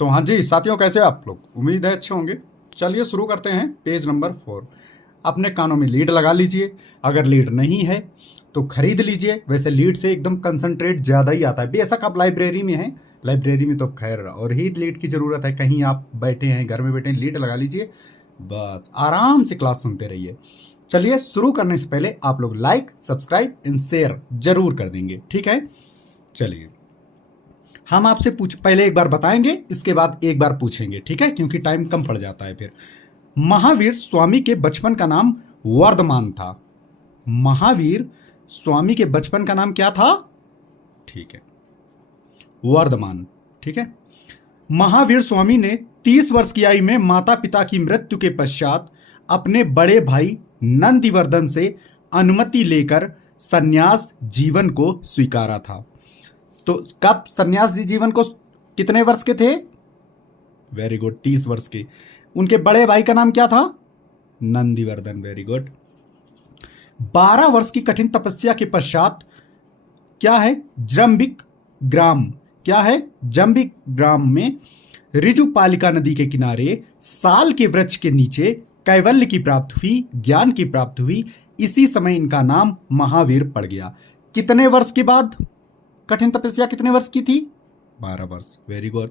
तो हाँ जी साथियों, कैसे आप लोग? उम्मीद है अच्छे होंगे। चलिए शुरू करते हैं। Page number 4। अपने कानों में लीड लगा लीजिए। अगर लीड नहीं है तो खरीद लीजिए। वैसे लीड से एकदम कंसंट्रेट ज़्यादा ही आता है। बेशक आप लाइब्रेरी में हैं, लाइब्रेरी में तो खैर और ही लीड की ज़रूरत है। कहीं आप बैठे हैं, घर में बैठे हैं, लीड लगा लीजिए, बस आराम से क्लास सुनते रहिए। चलिए शुरू करने से पहले आप लोग लाइक, सब्सक्राइब एंड शेयर जरूर कर देंगे, ठीक है? चलिए, हम आपसे पहले एक बार बताएंगे, इसके बाद एक बार पूछेंगे, ठीक है? क्योंकि टाइम कम पड़ जाता है फिर। महावीर स्वामी के बचपन का नाम वर्धमान था। महावीर स्वामी के बचपन का नाम क्या था? ठीक है, वर्धमान, ठीक है। महावीर स्वामी ने 30 वर्ष की आयु में माता पिता की मृत्यु के पश्चात अपने बड़े भाई नंदिवर्धन से अनुमति लेकर सन्यास जीवन को स्वीकारा था। तो कब सन्यास जीवन को, कितने वर्ष के थे? वेरी गुड, 30 वर्ष के। उनके बड़े भाई का नाम क्या था? Nandivardhan, very good. 12 वर्ष की कठिन तपस्या के पश्चात क्या है? जंबिक ग्राम, क्या है? जंबिक ग्राम में ऋजुपालिका नदी के किनारे साल के वृक्ष के नीचे कैवल्य की प्राप्ति हुई, ज्ञान की प्राप्ति हुई। इसी समय इनका नाम महावीर पड़ गया। कितने वर्ष के बाद? कठिन तपस्या कितने वर्ष की थी? 12 वर्ष, वेरी गुड।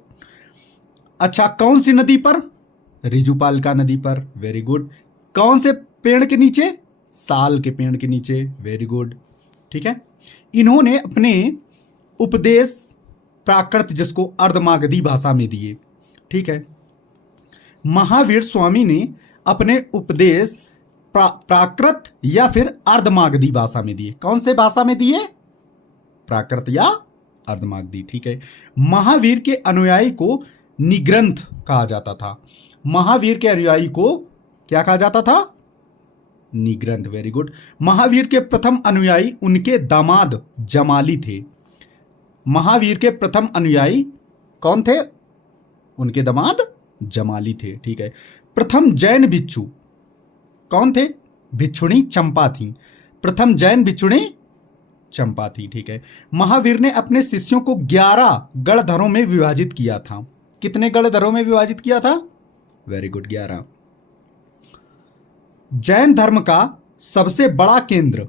अच्छा, कौन सी नदी पर? ऋजुपालिका नदी पर, वेरी गुड। कौन से पेड़ के नीचे? साल के पेड़ के नीचे, वेरी गुड, ठीक है। इन्होंने अपने उपदेश प्राकृत, जिसको अर्धमागधी भाषा में दिए, ठीक है। महावीर स्वामी ने अपने उपदेश प्राकृत या फिर अर्धमागधी भाषा में दिए। कौन से भाषा में दिए? प्राकृत या अर्धमागधी, ठीक है। महावीर के अनुयायी को निग्रंथ कहा जाता था। महावीर के अनुयायी को क्या कहा जाता था? निग्रंथ, वेरी गुड। महावीर के प्रथम अनुयायी उनके दामाद जमाली थे। महावीर के प्रथम अनुयायी कौन थे? उनके दामाद जमाली थे, ठीक है। प्रथम जैन भिक्षु कौन थे? भिक्षुणी चंपा थी। प्रथम जैन भिक्षुणी चंपा थी, ठीक है। महावीर ने अपने शिष्यों को 11 गणधरों में विभाजित किया था। कितने गणधरों में विभाजित किया था? Very good, 11। जैन धर्म का सबसे बड़ा केंद्र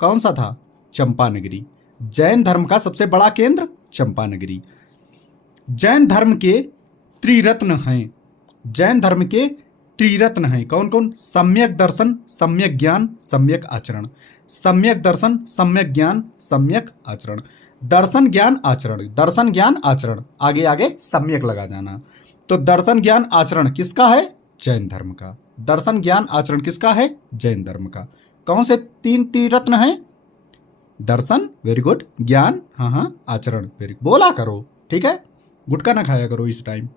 कौन सा था? चंपानगरी। जैन धर्म का सबसे बड़ा केंद्र चंपानगरी। जैन धर्म के त्रिरत्न हैं। जैन धर्म के त्रिरत्न हैं कौन कौन? सम्यक दर्शन, सम्यक ज्ञान, सम्यक आचरण। सम्यक दर्शन, सम्यक ज्ञान, सम्यक आचरण। दर्शन, ज्ञान, आचरण, दर्शन, ज्ञान, आचरण, आगे आगे सम्यक लगा जाना। तो दर्शन, ज्ञान, आचरण किसका है? जैन धर्म का। दर्शन, ज्ञान, आचरण किसका है? जैन धर्म का। कौन से 3 त्रिरत्न हैं? दर्शन, वेरी गुड, ज्ञान, हाँ, आचरण, वेरी, बोला करो, ठीक है। गुटखा ना खाया करो इस टाइम।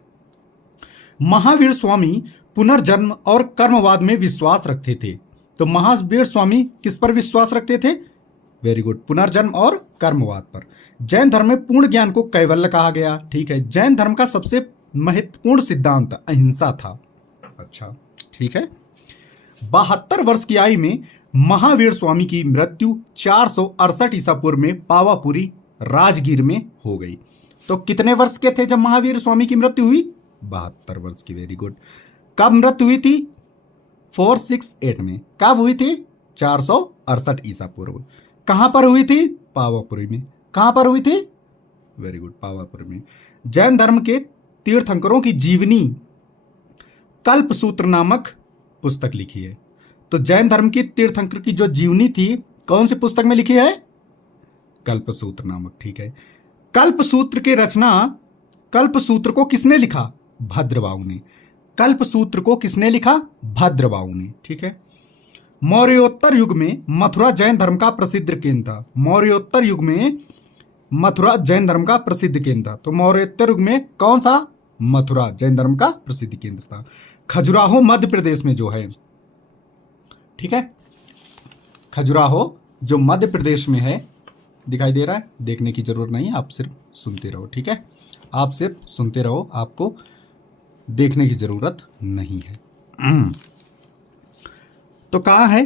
महावीर स्वामी पुनर्जन्म और कर्मवाद में विश्वास रखते थे। तो महावीर स्वामी किस पर विश्वास रखते थे? वेरी गुड, पुनर्जन्म और कर्मवाद पर। जैन धर्म में पूर्ण ज्ञान को कैवल्य कहा गया, ठीक है। जैन धर्म का सबसे महत्वपूर्ण सिद्धांत अहिंसा था। अच्छा, ठीक है। 72 वर्ष की आयु में महावीर स्वामी की मृत्यु 468 ईसा पूर्व में पावापुरी राजगीर में हो गई। तो कितने वर्ष के थे जब महावीर स्वामी की मृत्यु हुई? 72 वर्ष की, वेरी गुड। कब मृत्यु हुई थी? 468 में। कब हुई थी? 468 ईसा पूर्व। कहां पर हुई थी? पावापुरी में। कहां पर हुई थी? वेरी गुड, पावापुरी में। जैन धर्म के तीर्थंकरों की जीवनी कल्पसूत्र नामक पुस्तक लिखी है। तो जैन धर्म की तीर्थंकर की जो जीवनी थी कौन सी पुस्तक में लिखी है? कल्पसूत्र नामक, ठीक है। कल्पसूत्र की रचना, कल्पसूत्र को किसने लिखा? भद्रबाहु ने। कल्पसूत्र को किसने लिखा? भद्रबाहु ने, ठीक है। मौर्योत्तर युग में मथुरा जैन धर्म का प्रसिद्ध केंद्र था। मौर्योत्तर युग में मथुरा जैन धर्म का प्रसिद्ध केंद्र था। तो मौर्योत्तर युग में कौन सा? मथुरा जैन धर्म का प्रसिद्ध केंद्र था। खजुराहो मध्य प्रदेश में जो है, ठीक है। खजुराहो जो मध्य प्रदेश में है, दिखाई दे रहा है? देखने की जरूरत नहीं है, आप सिर्फ सुनते रहो, ठीक है। आप सिर्फ सुनते रहो, आपको देखने की जरूरत नहीं है। तो कहा है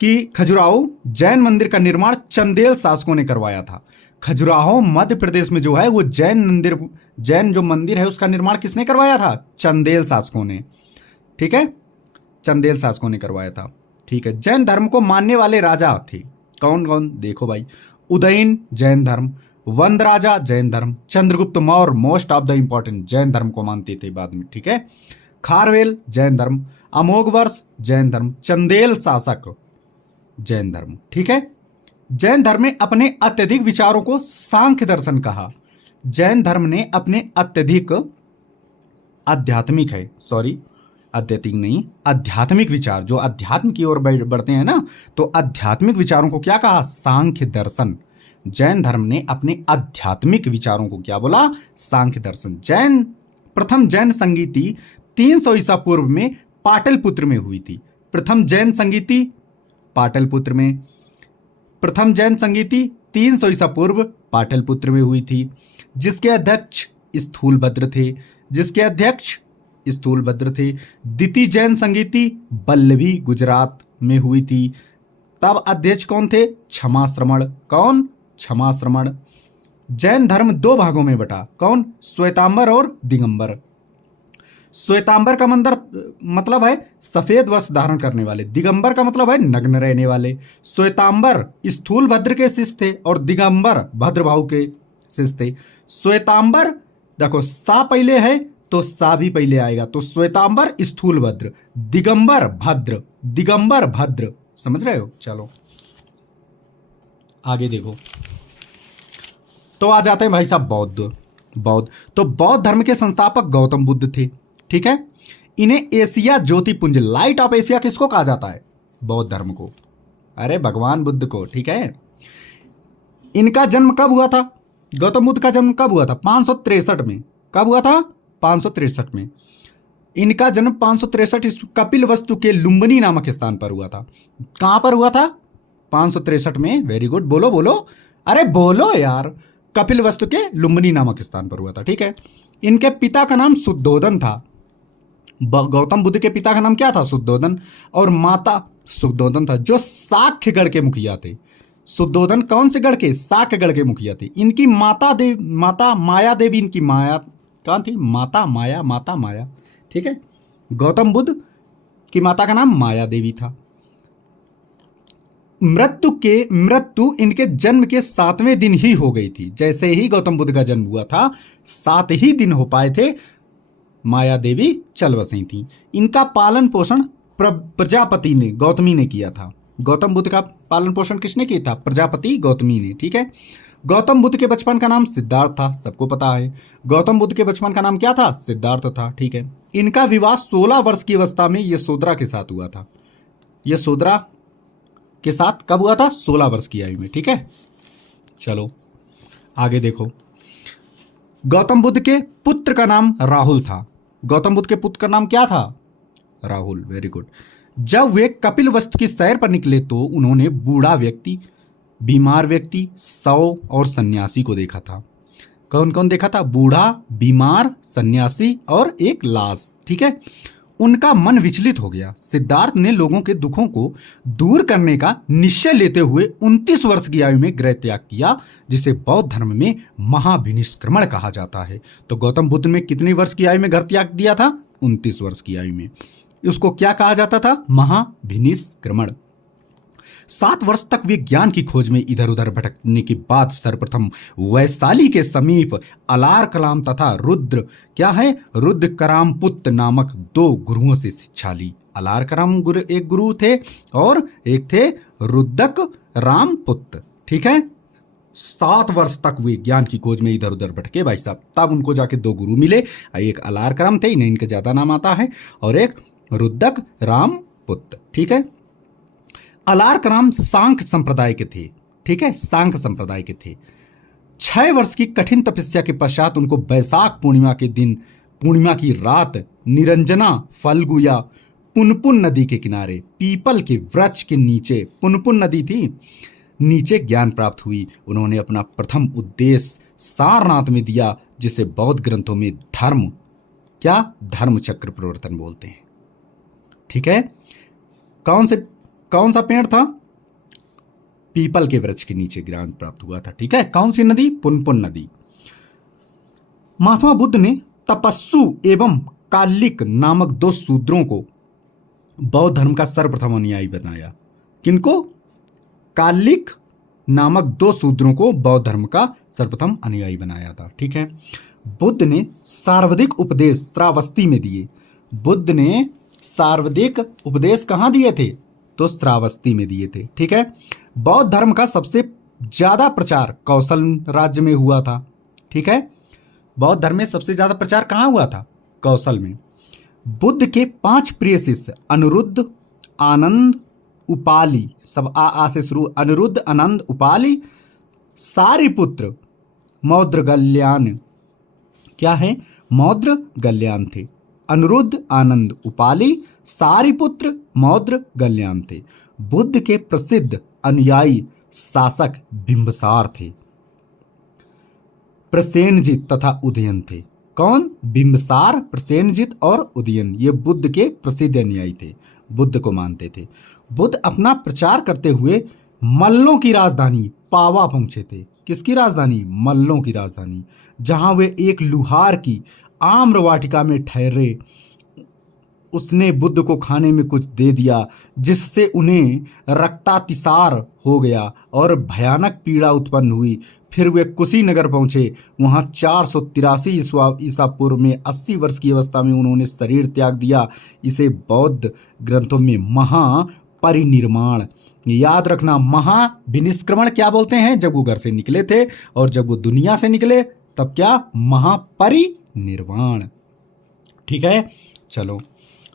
कि खजुराहो जैन मंदिर का निर्माण चंदेल शासकों ने करवाया था। खजुराहो मध्य प्रदेश में जो है वो जैन जो मंदिर है उसका निर्माण किसने करवाया था? चंदेल शासकों ने। ठीक है, चंदेल शासकों ने करवाया था। ठीक है, जैन धर्म को मानने वाले राजा थे कौन कौन? देखो भाई, उदयन जैन धर्म, वंद राजा जैन धर्म, Chandragupta Maurya most of the important Jain धर्म को मानते थे बाद में। ठीक है, खारवेल जैन धर्म, अमोघवर्ष जैन धर्म, चंदेल शासक जैन धर्म। ठीक है, जैन धर्म ने अपने अत्यधिक विचारों को सांख्य दर्शन कहा। जैन धर्म ने अपने अत्यधिक आध्यात्मिक है, सॉरी आध्यात्मिक नहीं, आध्यात्मिक विचार, जो अध्यात्म की ओर बढ़ते हैं ना, तो आध्यात्मिक विचारों को क्या कहा? सांख्य दर्शन। जैन धर्म ने अपने आध्यात्मिक विचारों को क्या बोला? सांख्य दर्शन। प्रथम जैन संगीति 300 ईसा पूर्व में पाटलिपुत्र में हुई थी। प्रथम जैन संगीति पाटलिपुत्र में, प्रथम जैन संगीति 300 ईसा पूर्व पाटलिपुत्र में हुई थी, जिसके अध्यक्ष स्थूलभद्र थे। द्वितीय जैन संगीति बल्लभी गुजरात में हुई थी। तब अध्यक्ष कौन थे? क्षमाश्रमण। कौन? क्षमाश्रमण। जैन धर्म 2 भागों में बटा। कौन? श्वेतांबर और दिगंबर। श्वेतांबर का मतलब है सफेद वस्त्र धारण करने वाले, दिगंबर का मतलब है नग्न रहने वाले। श्वेतांबर स्थूलभद्र के शिष्य थे और दिगंबर भद्रबाहु के शिष्य थे। श्वेतांबर देखो सा पहले है तो सा भी पहले आएगा, तो श्वेतांबर स्थूलभद्र, दिगंबर भद्र। समझ रहे हो? चलो आगे देखो, तो आ जाते हैं भाई साहब बौद्ध। तो बौद्ध धर्म के संस्थापक गौतम बुद्ध थे। ठीक है, इन्हें एशिया ज्योतिपुंज, लाइट ऑफ एशिया किसको कहा जाता है? बौद्ध धर्म को। अरे भगवान बुद्ध को। ठीक है, इनका जन्म कब हुआ था? गौतम बुद्ध का जन्म कब हुआ था? 563 में। कब हुआ था? 563 में। इनका जन्म 563 कपिल वस्तु के लुम्बिनी नामक स्थान पर हुआ था। कहां पर हुआ था? 563 में। वेरी गुड, बोलो बोलो, अरे बोलो यार। कपिल वस्तु के लुम्बिनी नामक स्थान पर हुआ था। ठीक है, इनके पिता का नाम शुद्धोदन था। गौतम बुद्ध के पिता का नाम क्या था? शुद्धोदन। और माता शुद्धोदन था, जो साक्यगढ़ के मुखिया थे। शुद्धोदन कौन से गढ़ के? साक्यगढ़ के मुखिया थे। इनकी माता माया देवी, इनकी माया कौन थी? माता माया। ठीक है, गौतम बुद्ध की माता का नाम माया देवी था। मृत्यु इनके जन्म के 7वें दिन ही हो गई थी। जैसे ही गौतम बुद्ध का जन्म हुआ था, 7 ही दिन हो पाए थे, माया देवी चल बसी थी। इनका पालन पोषण प्रजापति ने, गौतमी ने किया था। गौतम बुद्ध का पालन पोषण किसने किया था? प्रजापति गौतमी ने। ठीक है, गौतम बुद्ध के बचपन का नाम सिद्धार्थ था, सबको पता है। गौतम बुद्ध के बचपन का नाम क्या था? सिद्धार्थ था। ठीक है, इनका विवाह 16 वर्ष की अवस्था में यशोधरा के साथ हुआ था। यशोधरा के साथ कब हुआ था? 16 वर्ष की आयु में। ठीक है, चलो आगे देखो। गौतम बुद्ध के पुत्र का नाम राहुल था। गौतम बुद्ध के पुत्र का नाम क्या था? राहुल। Very good. जब वे कपिल वस्तु की सैर पर निकले तो उन्होंने बूढ़ा व्यक्ति, बीमार व्यक्ति, शव और सन्यासी को देखा था। कौन कौन देखा था? बूढ़ा, बीमार, सन्यासी और एक लाश। ठीक है, उनका मन विचलित हो गया। सिद्धार्थ ने लोगों के दुखों को दूर करने का निश्चय लेते हुए 29 वर्ष की आयु में गृह त्याग किया, जिसे बौद्ध धर्म में महाभिनिष्क्रमण कहा जाता है। तो गौतम बुद्ध ने कितनी वर्ष की आयु में घर त्याग दिया था? 29 वर्ष की आयु में। उसको क्या कहा जाता था? महाभिनिष्क्रमण। 7 वर्ष तक वे ज्ञान की खोज में इधर उधर भटकने के बाद सर्वप्रथम वैशाली के समीप अलार कलाम तथा रुद्र करामपुत्त नामक 2 गुरुओं से शिक्षा ली। अलार कलाम एक गुरु थे और एक थे रुद्रक रामपुत्त। ठीक है, 7 वर्ष तक वे ज्ञान की खोज में इधर उधर भटके भाई साहब। तब उनको जाके 2 गुरु मिले। एक अलार कलाम थे, इन्हें इनका ज्यादा नाम आता है, और एक रुद्रक रामपुत्त। ठीक है, अलार कलाम सांख्य संप्रदाय के थे। ठीक है, सांख्य संप्रदाय के थे। 6 वर्ष की कठिन तपस्या के पश्चात उनको वैशाख पूर्णिमा के दिन, पूर्णिमा की रात, निरंजना फल्गु या पुनपुन नदी के किनारे पीपल के वृक्ष के नीचे, पुनपुन नदी थी, नीचे ज्ञान प्राप्त हुई। उन्होंने अपना प्रथम उपदेश सारनाथ में दिया, जिसे बौद्ध ग्रंथों में धर्म चक्र प्रवर्तन बोलते हैं। ठीक है, कौन सा पेड़ था? पीपल के वृक्ष के नीचे ज्ञान प्राप्त हुआ था। ठीक है, कौन सी नदी? पुनपुन नदी। महात्मा बुद्ध ने तपस्सु एवं कालिक नामक 2 शूद्रों को बौद्ध धर्म का सर्वप्रथम अनुयायी बनाया। किनको? कालिक नामक 2 शूद्रों को बौद्ध धर्म का सर्वप्रथम अनुयायी बनाया था। ठीक है, बुद्ध ने सर्वाधिक उपदेश श्रावस्ती में दिए। बुद्ध ने सर्वाधिक उपदेश कहाँ दिए थे? तो श्रावस्ती में दिए थे। ठीक है, बौद्ध धर्म का सबसे ज्यादा प्रचार कौशल राज्य में हुआ था। ठीक है, बौद्ध धर्म में सबसे ज्यादा प्रचार कहाँ हुआ था? कौशल में। बुद्ध के 5 प्रिय शिष्य अनिरुद्ध, आनंद, उपाली, सब आ से शुरू, अनिरुद्ध, आनंद, उपाली, सारिपुत्र, मौद्गल्यान, क्या है? मौद्गल्यान थे। अनिरुद्ध, आनंद, उपाली, सारिपुत्र, मौद्गल्यान थे। बुद्ध के प्रसिद्ध अनुयायी शासक बिंबिसार थे, प्रसेनजित तथा उदयन थे। कौन? बिंबिसार, प्रसेनजित और उदयन, ये बुद्ध के प्रसिद्ध अनुयायी थे, बुद्ध को मानते थे। बुद्ध अपना प्रचार करते हुए मल्लों की राजधानी पावा पहुंचे थे। किसकी राजधानी? मल्लों की राजधानी, जहां वे एक लुहार की आम्र वाटिका में ठहरे। उसने बुद्ध को खाने में कुछ दे दिया, जिससे उन्हें रक्तातिसार हो गया और भयानक पीड़ा उत्पन्न हुई। फिर वे कुशीनगर पहुंचे। वहां 483 ईसा पूर्व में 80 वर्ष की अवस्था में उन्होंने शरीर त्याग दिया। इसे बौद्ध ग्रंथों में महापरिनिर्वाण, याद रखना, महाविनिष्क्रमण क्या बोलते हैं? जब वो घर से निकले थे, और जब वो दुनिया से निकले तब क्या? महापरिनिर्वाण। ठीक है, चलो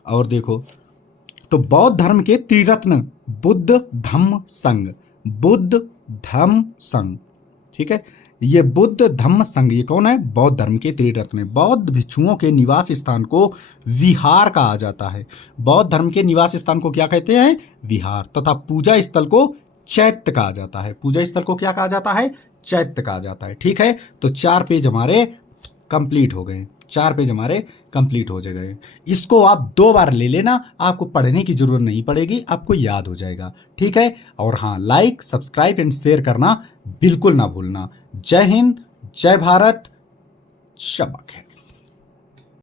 और देखो, तो बौद्ध धर्म के त्रिरत्न बुद्ध धम्म संघ, बुद्ध धम्म संघ। ठीक है, ये बुद्ध धम्म संघ, ये कौन है? बौद्ध धर्म के त्रिरत्न। बौद्ध भिक्षुओं के निवास स्थान को विहार कहा जाता है। बौद्ध धर्म के निवास स्थान को क्या कहते हैं? विहार। तथा पूजा स्थल को चैत्य कहा जाता है। पूजा स्थल को क्या कहा जाता है? चैत्य कहा जाता है। ठीक है, तो 4 पेज हमारे कंप्लीट हो गए, 4 पेज हमारे कंप्लीट हो गए। इसको आप 2 बार ले लेना, आपको पढ़ने की जरूरत नहीं पड़ेगी, आपको याद हो जाएगा। ठीक है, और हाँ, लाइक, सब्सक्राइब एंड शेयर करना बिल्कुल ना भूलना। जय हिंद, जय भारत, शब्बा खैर।